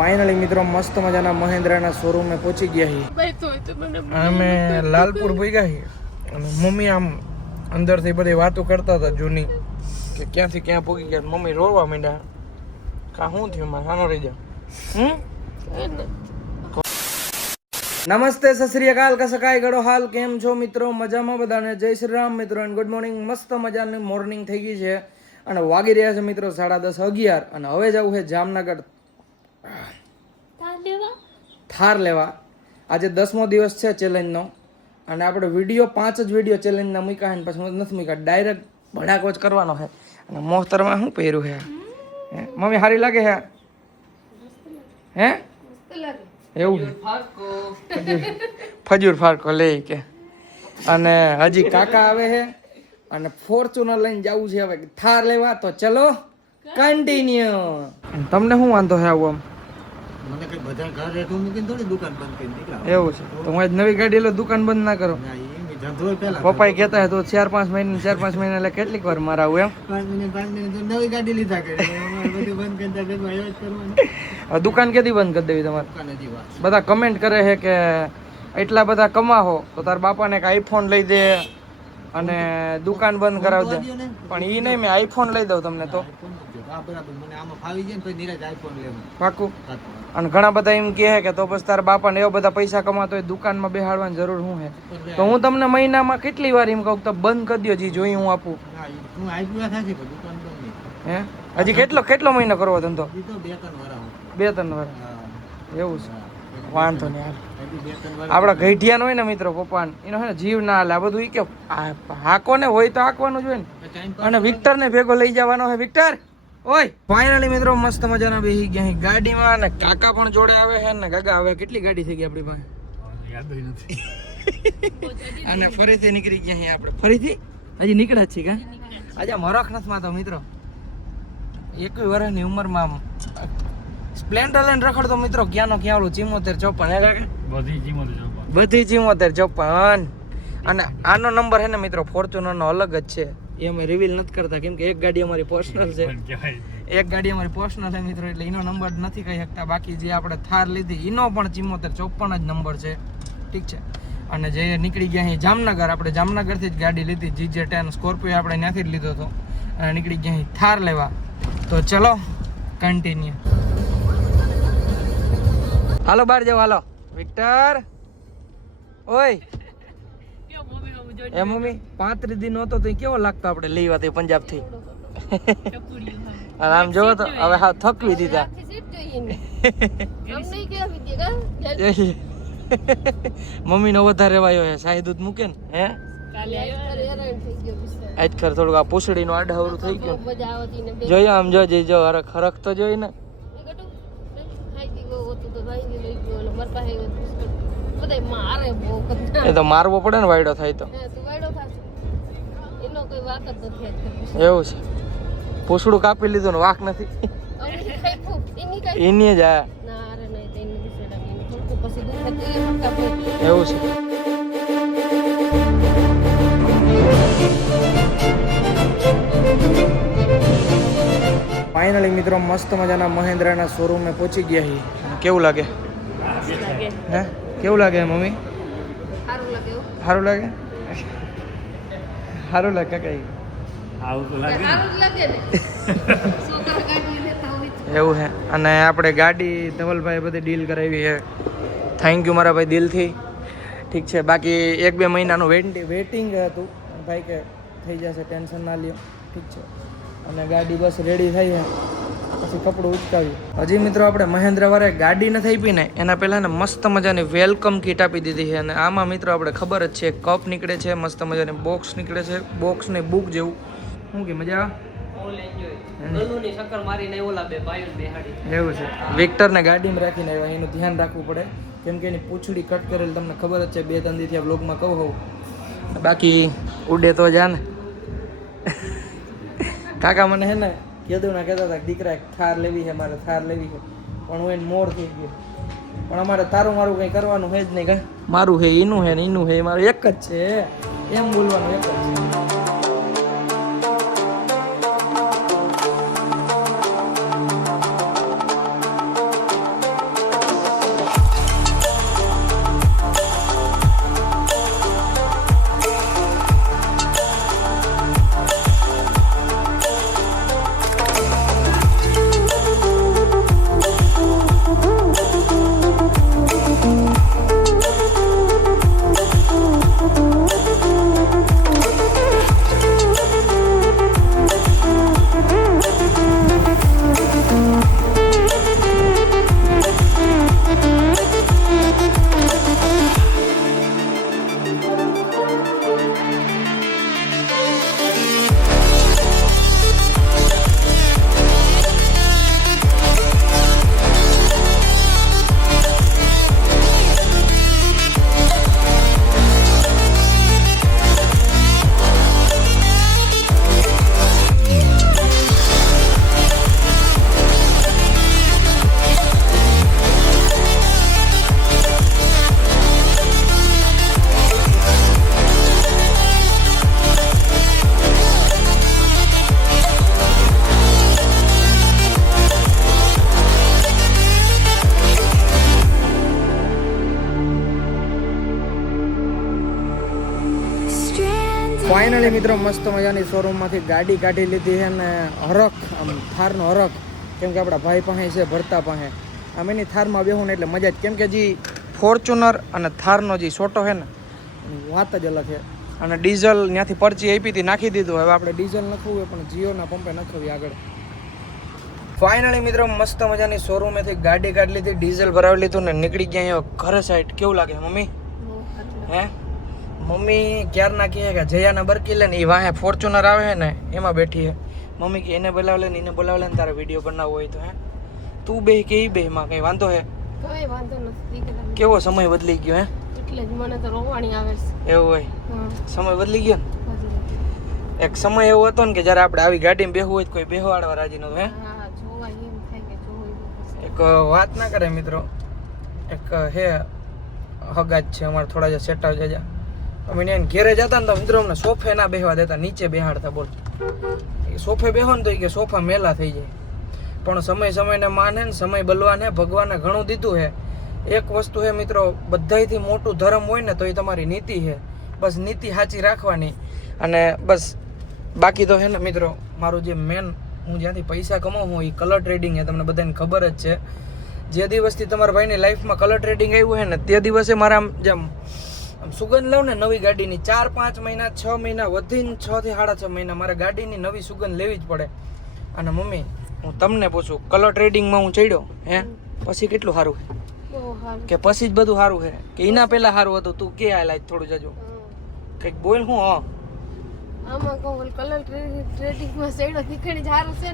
Finally મિત્રો મસ્ત મજાના મહેન્દ્રના શોરૂમે પહોંચી ગયા છીએ. અમે લાલપુર ભેગા છીએ અને મમ્મી આમ અંદરથી બધી વાતો કરતા હતા જૂની કે ક્યાંથી ક્યાં પહોંચી ગયા. મમ્મી રોવા માંડ્યા. કા શું થયું માં સાનો રહી જાવ. નમસ્તે સત શ્રી અકાલ કસકાય ગળો હાલ કેમ છો મિત્રો? મજામાં બધાને જય શ્રી રામ મિત્રો એન્ડ ગુડ મોર્નિંગ. મસ્ત મજાની મોર્નિંગ થઈ ગઈ છે અને વાગી રહ્યા છે મિત્રો 10:30-11 અને હવે જવું છે જામનગર થાર લેવા. આજે 10મો દિવસ છે ચેલેન્જનો અને આપણે વિડીયો 5 જ વિડીયો ચેલેન્જના મૂક્યા ને પછી નથી મૂક્યા, ડાયરેક્ટ ભડાકો જ કરવાનો છે. અને મોહતરમાં શું પહેર્યું છે મમ્મી? સારી લાગે છે હે? એવું ફજૂર ફારકો લે કે. અને હજી કાકા આવે છે અને ફોર્ચ્યુનર લઈને જવું છે હવે થાર લેવા. તો ચલો કન્ટિન્યુ. તમને શું વાંધો છે આવું? આમ મને કઈ બધા ઘર રેઠું મૂકીને થોડી દુકાન બંધ કરી નીકળ્યા. એવું છે તો હું આજ નવી ગાડી એટલે દુકાન બંધ ના કરો. પપ્પાએ કહેતા તો 4-5 મહિને એટલે કેટલીક વાર મારા આવું એમ 5 મિનિટ નવી ગાડી લીધા કરે બધું બંધ કરી કરવાનું. દુકાન કેદી બંધ કરી દેવી તમારે? બધા કમેન્ટ કરે છે કે એટલા બધા કમાવો તો તાર બાપાને એક આઈફોન લઈ દે અને દુકાન બંધ કરાવી દે. પણ એ નહીં, મેં આઈફોન લઈ દઉં તમને તો પાકું. અને ઘણા બધા એમ કહે કે તો બસ તારા બાપાને એવા બધા પૈસા કમાતો હોય દુકાનમાં બેહાડવાની જરૂર શું છે? તો હું તમને મહિનામાં કેટલી વાર એમ કહું તો બંધ કરી દો, જી જોઈ હું આપું. હે હજી કેટલો મહિનો કરવો ધંધો? 2-3 વાર. એવું છે, વાંધો નહીં. આપડા ગઈઢિયાનો હોય ને મિત્રો પપ્પાને એનો છે ને જીવ ના હાલે. આ બધું ઈ કે હાકો ને હોય તો હાકવાનું જ હોય ને. અને વિક્ટર ને ભેગો લઈ જવાનો છે. વિક્ટર ઓય ફાઇનલી મિત્રો મસ્ત મજાના બેહી ગયા ગાડીમાં અને કાકા પણ જોડે આવે છે ને કાકા હવે કેટલી ગાડી થઈ ગઈ આપણી પાસે યાદ નથી. અને ફરીથી નીકળી ગયા છીએ આપણે. ફરીથી હજી નીકળ્યા જ છીએ કા? આજે મરખ નથી માતો મિત્રો. 21 વર્ષની ઉંમરમાં સ્પ્લેન્ડર લઈને રખડતો મિત્રો. ક્યાંનો ક્યાં ઓલું 74-54 બધી 74-54. અને આનો નંબર છે ને મિત્રો ફોર્ચ્યુનર નો અલગ જ છે, એ અમે રિવીલ નથી કરતા કેમ કે એક ગાડી અમારી પર્સનલ છે. એક ગાડી અમારી પર્સનલ છે મિત્રો, એટલે એનો નંબર નથી કહી શકતા. બાકી જે આપણે થાર લીધી એનો પણ 74-54 જ નંબર છે, ઠીક છે. અને જે નીકળી ગયા અહીં જામનગર, આપણે જામનગરથી જ ગાડી લીધી GJ10 સ્કોર્પિયો આપણે ત્યાંથી જ લીધો હતો અને નીકળી ગયા અહીં થાર લેવા. તો ચલો કન્ટિન્યુ. હાલો બહાર જાવ, હાલો વિક્ટર. ઓય એ મમ્મી 35 દિન હતો તો કેવો લાગતો આપણે લેવા તે પંજાબ થી. આમ જોવો તો હવે હા થકવી દીધા. મમ્મી નો વધારે વાયો છે શાહી દૂધ મૂકે ને હે આજ ખર થોડુંક આ પૂછડી નું આડહવરું થઈ ગયું. જોયો આમ જો હરખ તો જોઈ ને. એ તો મારવો પડે ને વાયડો થાય તો. એવું છે, પૂછડું કાપી લીધું ને વાંક નથી એની જ. એવું છે. ફાઇનલી મિત્રો મસ્ત મજાના મહેન્દ્રના શોરૂમે પહોંચી ગયા છીએ. કેવું લાગે હે? કેવું લાગે મમ્મી? સારું લાગે. સારું લાગે કઈ એવું છે. અને આપણે ગાડી ધવલભાઈ બધી ડીલ કરાવી છે. થેન્ક યુ મારા ભાઈ દિલથી, ઠીક છે. બાકી 1-2 મહિનાનું વેટિંગ હતું ભાઈ કે થઈ જશે, ટેન્શન ના લ્યો, ઠીક છે. અને ગાડી બસ રેડી થઈ છે પછી કપડું ઉચકાવ્યું. હજી મિત્રો આપણે મહેન્દ્રવાળાએ ગાડી નથી આપી ને એના પહેલાં ને મસ્ત મજાની વેલકમ કીટ આપી દીધી છે. અને આમાં મિત્રો આપણે ખબર જ છે કપ નીકળે છે, મસ્ત મજાની બોક્સ નીકળે છે, બોક્સની બુક જેવું. શું કે મજા એવું છે. વિક્ટરને ગાડીમાં રાખીને આવ્યા, એનું ધ્યાન રાખવું પડે કેમ કે એની પૂંછડી કટ કરેલી તમને ખબર જ છે. 2-3 દિવસથી આ બ્લોગમાં કહું હોઉં. બાકી ઉડે તો જા ને. કાકા મને હે ને કીધું ના કહેતા હતા દીકરા થાર લેવી છે, મારે થાર લેવી છે. પણ હું એને મોર થઈ ગયો. પણ અમારે તારું મારું કંઈ કરવાનું છે જ નહીં. કાંઈ મારું હે એનું હે ને એનું હે મારું એક જ છે એમ બોલવાનું એક જ છે. ફાઇનલી મિત્રો મસ્ત મજાની શોરૂમમાંથી ગાડી કાઢી લીધી છે ને હરખ આમ થારનો હરખ, કેમ કે આપણા ભાઈ પાસે છે ભરતા પાસે. આમ એની થારમાં બેહું ને એટલે મજા જ, કેમ કે જે ફોર્ચ્યુનર અને થારનો જે છોટો છે ને વાત જ અલગ છે. અને ડીઝલ ત્યાંથી પરચી આપી હતી, નાખી દીધું. હવે આપણે ડીઝલ નખવું હોય પણ જીઓના પંપે નખવી આગળ. ફાઇનલી મિત્રો મસ્ત મજાની શોરૂમેથી ગાડી કાઢી લીધી, ડીઝલ ભરાવી લીધું ને નીકળી ગયા અહીંયા ઘરે સાઈડ. કેવું લાગે મમ્મી? હે મમ્મી ક્યારના કહે કે જયાના બરકી લે ને એ વાહે ફોર્ચ્યુનર આવે છે ને એમાં બેઠી છે. મમ્મી કે એને બોલાવ લે ને એને બોલાવ લે ને તારે વિડીયો બનાવવો હોય તો. હે તું બે કે એ બે માં કઈ વાંધો હે? કઈ વાંધો નથી. કેવો સમય બદલી ગયો હે, એટલે જ મને તો રોવાણી આવે છે. એવું હોય? સમય બદલી ગયો ને. એક સમય એવો હતો ને કે જ્યારે આપણે આવી ગાડીમાં બેહવું હોય તો કોઈ બેહવાડવા રાજી નહોતું. હે એક વાત ના કરે મિત્રો, એક હે હગાજ છે અમારે થોડા જે સેટા જજા, અમે એને ઘેરે જતા ને તો મિત્રો અમને સોફે ના બેહવા દેતા, નીચે બેહાડતા. બોલ સોફે બેહો ને તો કે સોફા મેલા થઈ જાય. પણ સમયને માને ને સમય બલવાને ભગવાને ઘણું દીધું છે. એક વસ્તુ છે મિત્રો, બધાયથી મોટું ધર્મ હોય ને તો એ તમારી નીતિ છે. બસ નીતિ સાચી રાખવાની. અને બસ બાકી તો છે ને મિત્રો, મારું જે મેન હું જ્યાંથી પૈસા કમાઉં હું એ કલર ટ્રેડિંગ છે. તમને બધાને ખબર જ છે. જે દિવસથી તમારા ભાઈની લાઈફમાં કલર ટ્રેડિંગ આવ્યું છે ને તે દિવસે મારા આમ સુગંધ લઉં ને નવી ગાડીની 4-5 મહિના 6 મહિના વધીને 6 થી 6.5 મહિના મારે ગાડીની નવી સુગંધ લેવી જ પડે. અને મમ્મી હું તમને પૂછું, કલર ટ્રેડિંગમાં હું ચડ્યો હે પછી કેટલું સારું છે કે પછી જ બધું સારું છે કે એના પહેલા સારું હતું? તું કે આ લાઈક થોડું જજો કંઈક બોલ. હું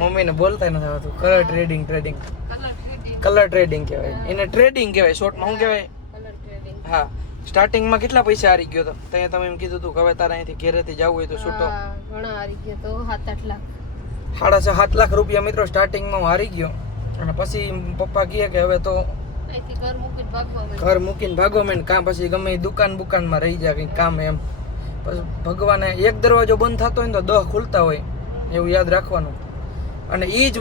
મમ્મીને બોલતા નથી આવતું. કલર ટ્રેડિંગ કહેવાય એને, ટ્રેડિંગ કહેવાય શોર્ટમાં. શું કહેવાય? હા. સ્ટાર્ટિંગમાં કેટલા પૈસા હારી ગયો તો? ત્યાં તમે એમ કીધું હતું કે હવે તારા અહીંથી ઘેરેથી જવું હોય તો છૂટો. ઘણા હારી ગયો તો 7-8 લાખ, 7.5 લાખ રૂપિયા મિત્રો સ્ટાર્ટિંગમાં હું હારી ગયો. અને પછી પપ્પા કહે કે હવે તો ઘર મૂકીને ભાગો મેં કામ, પછી ગમે દુકાનમાં રહી જાય કંઈક કામ એમ. પછી ભગવાને એક દરવાજો બંધ થતો હોય ને તો 10 ખુલતા હોય, એવું યાદ રાખવાનું. અને એ જ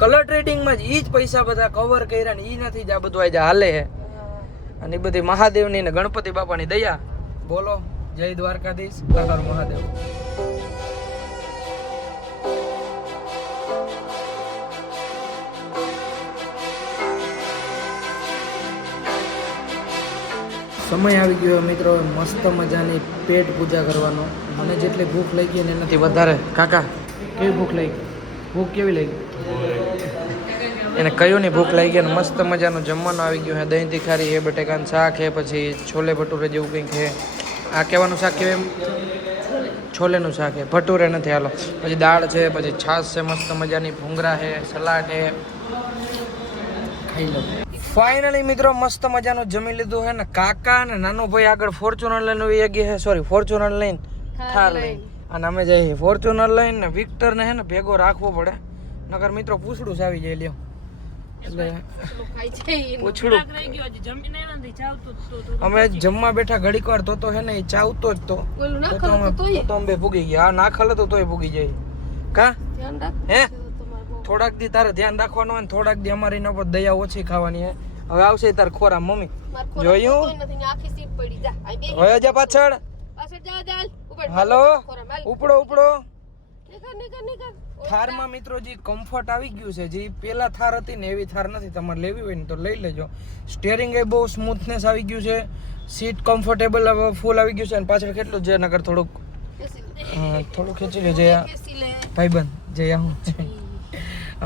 કલર ટ્રેડિંગમાં જ એ જ પૈસા બધા કવર કર્યા ને એ નથી જ આ બધું આજે હાલે છે. અને એ બધી મહાદેવની ને ગણપતિ બાપાની દયા. બોલો જય દ્વારકાધીશ, હર હર મહાદેવ. સમય આવી ગયો મિત્રો મસ્ત મજાની પેટ પૂજા કરવાનો. મને જેટલી ભૂખ લાગી ને એનાથી વધારે. કાકા કેવી ભૂખ લાગી? ભૂખ કેવી લાગી? એને કયું ની ભૂખ લાગી ગઈ. મસ્ત મજાનું જમવાનું આવી ગયું છે. દહીં તીખારી છે, બટેકાનું શાક છે, પછી છોલે ભટુરે જેવું કંઈક છે. આ કહેવાનું શાક કહેવાય એમ? છોલેનું શાક છે, ભટુરે નથી. હાલો પછી દાળ છે, પછી છાશ છે મસ્ત મજાની, ભૂંગળા છે, સલાડ છે. ખાઈ લો. ફાઇનલી મિત્રો મસ્ત મજાનું જમી લીધું છે ને કાકા અને નાનો ભાઈ આગળ ફોર્ચ્યુનર લઈને ફોર્ચ્યુનર લઈને થાર લઈને. અને અમે જઈએ ફોર્ચ્યુનર લઈને ને વિક્ટર ને હે ને ભેગો રાખવો પડે, નકર મિત્રો પૂછડું જ આવી જાય. લ્યો એટલે પૂછડું અમે જમવા બેઠા ઘડીક વાર તો હે ને એ ચાવતો જ તો અમે ભૂગી ગયા. આ નાખલ હતું તોય ભૂગી જાય. કા હે થોડાક દી તારે ધ્યાન રાખવાનું હોય ને થોડાક દી અમારી ન પર દયા ઓછી ખાવાની હે. હવે આવશે તાર ખોરા. મમ્મી જોયું? હવે જા પાછળ. હાલો ઉપડો. થારમાં મિત્રો જે કમ્ફર્ટ આવી ગયું છે, જે પેલા થાર હતી ને એવી થાર નથી. તમારે લેવી હોય ને તો લઈ લેજો. સ્ટીયરિંગ એ બહુ સ્મૂથનેસ આવી ગયું છે, સીટ કમ્ફર્ટેબલ ફૂલ આવી ગયું છે. અને પાછળ કેટલું છે નગર થોડુંક ખેંચી લેજે ભાઈબંધ જયા હું.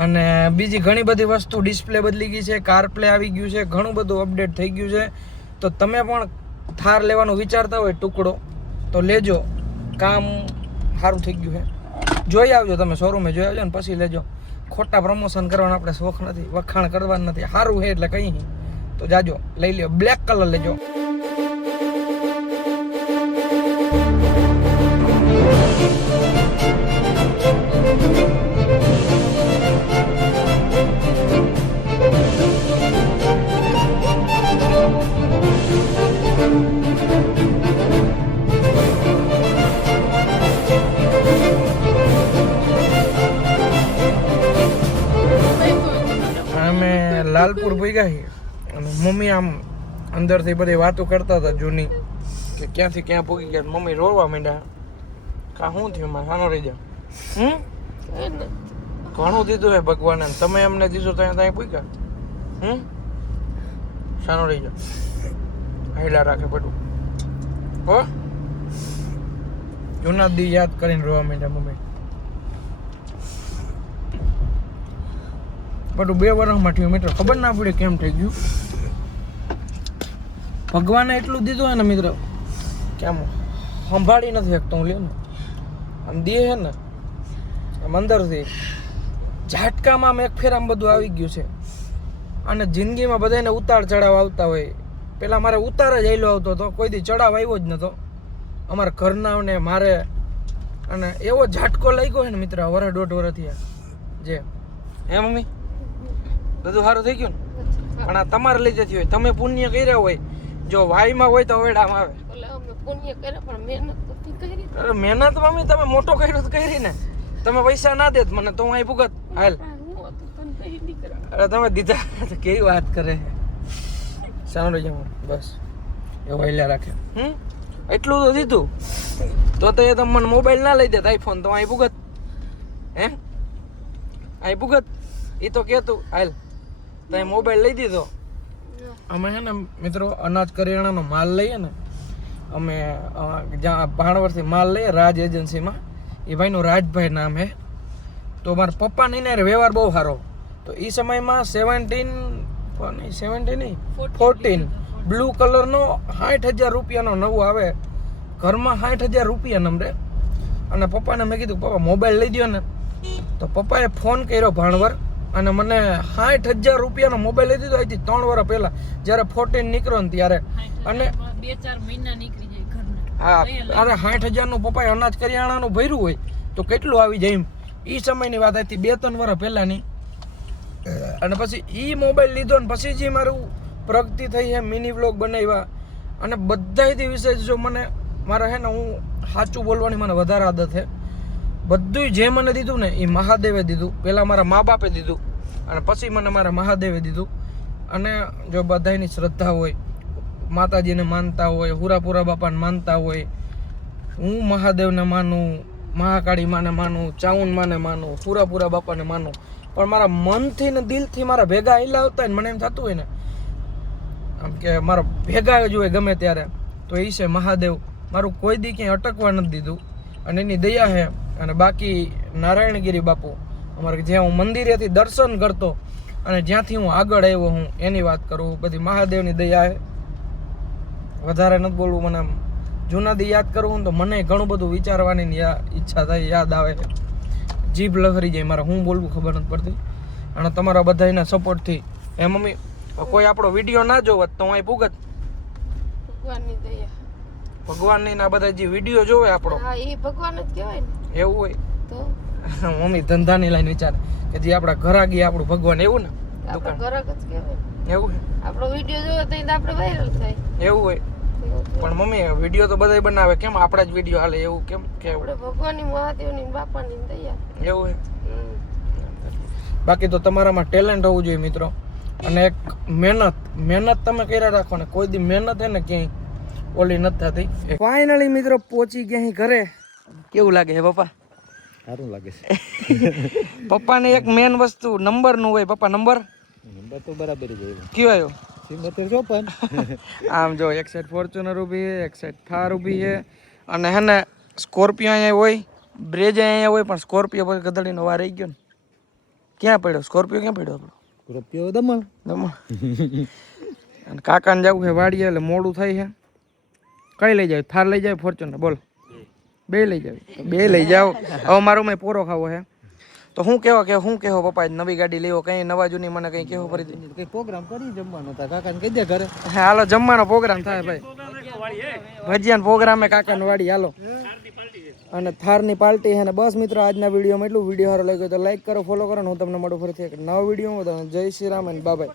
અને બીજી ઘણી બધી વસ્તુ, ડિસ્પ્લે બદલી ગઈ છે, કાર પ્લે આવી ગયું છે, ઘણું બધું અપડેટ થઈ ગયું છે. તો તમે પણ થાર લેવાનું વિચારતા હોય ટુકડો તો લેજો, કામ સારું થઈ ગયું છે. જોઈ આવજો તમે, શોરૂમે જોઈ આવજો ને પછી લેજો. ખોટા પ્રમોશન કરવાનો આપણે શોખ નથી, વખાણ કરવાનું નથી. સારું છે એટલે કંઈ તો જાજો લઈ લ્યો. બ્લેક કલર લેજો. લાલપુર ભેગા છે અને મમ્મી આમ અંદરથી બધી વાતો કરતા હતા જૂની કે ક્યાંથી ક્યાં પૂગી ગયા. મમ્મી રોવા માંડ્યા કા શું થયું મારે સાનો રહી જાવ ઘણું દીધું હે ભગવાને તમે એમને દીધું તો ત્યાં પૂછ્યા સાનો રહી જાવ હેલા રાખે બધું હો જૂના દી યાદ કરીને રોવા માંડ્યા મમ્મી બધું 2 વર્ષમાં થયું મિત્રો ખબર ના પડે કેમ થઈ ગયું ભગવાને એટલું દીધું હે ને મિત્રો કેમ સંભાળી નથી શકતો હું લે ને આમ દે હે ને આમ અંદરથી ઝાટકામાં આમ એક ફેર આમ બધું આવી ગયું છે અને જિંદગીમાં બધાને ઉતાર ચડાવ આવતા હોય પેલા મારે ઉતાર જ આવેલો આવતો હતો કોઈ દી ચડાવ આવ્યો જ નતો અમારા ઘરનાને મારે અને એવો ઝાટકો લાગ્યો છે ને મિત્ર 1.5 વર્ષથી જે હે મમ્મી બધું સારું થઈ ગયું ને પણ આ તમારે લઈ જતી હોય તમે પુણ્ય કર્યા હોય જો વાયમાં હોય તો અવેડામાં આવે પુણ્ય કરે પણ મહેનત નથી કરી અરે મહેનત મમ્મી તમે મોટો કર્યો તો કરી ને તમે પૈસા ના દેત મને તો હું અહીં ભૂગત હાલ અરે તમે દીધા કેવી વાત કરે સાંભળી જાવ બસ એવું હેલ્યા રાખે એટલું તો દીધું તો એ તમે મને મોબાઈલ ના લઈ દેત આઈફોન તો અહીં ભૂગત હે અહીં ભૂગત એ તો કહેતું હાલ તમે મોબાઈલ લઈ દીધો અમે છે ને મિત્રો અનાજ કરિયાણાનો માલ લઈએ ને અમે જ્યાં ભાણવરથી માલ લઈએ રાજ એજન્સીમાં એ ભાઈનું રાજભાઈ નામ હે તો મારા પપ્પાની ને વ્યવહાર બહુ સારો તો એ સમયમાં 14 બ્લુ કલરનો 60,000 રૂપિયાનો નવો આવે ઘરમાં 60,000 રૂપિયા નંબરે અને પપ્પાને મેં કીધું પપ્પા મોબાઈલ લઈ દો ને તો પપ્પાએ ફોન કર્યો ભાણવર અને મને 60,000 રૂપિયાનો મોબાઈલ લઈ દીધો અહીંથી 3 વર્ષ પહેલા જ્યારે 14 નીકળ્યો ને ત્યારે અને 2-4 મહિના નીકળી જાય ઘરના હા અરે 60,000 નું પપ્પાએ અનાજ કરિયાણાનું ભર્યું હોય તો કેટલું આવી જાય એમ એ સમયની વાત હતી 2-3 વર્ષ પહેલાની અને પછી એ મોબાઈલ લીધો ને પછી જે મારું પ્રગતિ થઈ છે મિની વ્લોગ બનાવ્યા અને બધાથી વિશેષ જો મને મારા હે ને હું સાચું બોલવાની મને વધારે આદત છે બધું જે મને દીધું ને એ મહાદેવે દીધું પહેલાં મારા મા બાપે દીધું અને પછી મને મારા મહાદેવે દીધું અને જો બધાની શ્રદ્ધા હોય માતાજીને માનતા હોય હુરાપુરા બાપાને માનતા હોય હું મહાદેવને માનું મહાકાળી માને માનું ચાઉન માને માનું હુરાપુરા બાપાને માનું પણ મારા મનથી ને દિલથી મારા ભેગા આયલા આવતા હોય ને મને એમ થતું હોય ને આમ કે મારા ભેગા જ હોય ગમે ત્યારે તો એ છે મહાદેવ મારું કોઈ દી ક્યાંય અટકવા નથી દીધું અને એની દયા છે અને બાકી નારાયણગીરી બાપુ અમારે જ્યાં હું મંદિરેથી દર્શન કરતો અને જ્યાંથી હું આગળ આવ્યો હું એની વાત કરું બધી મહાદેવની દયા છે વધારે નથી બોલવું મને આમ જૂનાદી યાદ કરવું તો મને ઘણું બધું વિચારવાની ઈચ્છા થાય યાદ આવે જીભ લહરી જાય મારે હું બોલવું ખબર નથી પડતી અને તમારા બધાના સપોર્ટથી એ મમ્મી કોઈ આપણો વિડીયો ના જોવત તો અહીં ભૂગત ભગવાનની દયા ભગવાનની ના બધા જે વિડીયો જોવે આપણો હા એ ભગવાન જ કહેવાય ને એવું હોય તો મમ્મી ધંધાની લાઈન વિચારે કે જે આપણા ઘરાગી આપણું ભગવાન એવું ને આપણો ઘરાક જ કહેવાય એવું છે આપણો વિડીયો જોવે તો આપણે વાયરલ થાય એવું હોય પણ મમ્મી વિડીયો તો બધાય બનાવે કેમ આપણા જ વિડીયો હાલે એવું કેમ કે આપણે ભગવાનની મહાદેવની બાપાની દયા એવું છે બાકી તો તમારામાં ટેલેન્ટ હોવું જોઈએ મિત્રો અને એક મહેનત તમે કર્યા રાખો ને કોઈ દી મહેનત હે ને ક્યાંય ઓલી નથી થતી ફાઇનલી મિત્રો પહોંચી ગયા ઘરે કેવું લાગે હે પપ્પા સારું લાગે છે પપ્પાને એક મેન વસ્તુ નંબર નું હોય પપ્પા નંબર તો બરાબર જ હોય કયો આવ્યો 74 આમ જો એક સાઈડ ફોર્ચ્યુનર ઊભી છે એક સાઈડ થાર ઊભી છે અને હે ને સ્કોર્પિયો અહીંયા હોય બ્રેજ અહીંયા હોય પણ સ્કોર્પિયો પર ગધડીનો વાર રહી ગયો ને ક્યાં પડ્યો સ્કોર્પિયો ક્યાં પડ્યો આપણો સ્કોર્પિયો દમણ અને કાકાને જવું છે વાડીએ એટલે મોડું થાય છે કઈ લઈ જાય થાર લઈ જાય ફોર્ચ્યુનર બોલ બે લઈ જાવ બે લઈ જાઓ હવે મારો મેં પોરો ખાવો છે તો હું કેવો પપ્પા નવી ગાડી લેવો કઈ નવા જૂની મને કઈ કેવો ફરી કઈ પ્રોગ્રામ કરી જમવાનો તા કાકાને કહી દે ઘરે હાલો જમવાનો પ્રોગ્રામ થાય ભાઈ ભજીયાનો પ્રોગ્રામ હે કાકાની વાડી હાલો અને થારની પાર્ટી છે ને બસ મિત્રો આજના વિડીયોમાં એટલું વિડીયો સારો લાગ્યો તો લાઈક કરો ફોલો કરો ને હું તમને મળું ફરીથી એક નવા વિડીયોમાં જય શ્રી રામ અને બાય.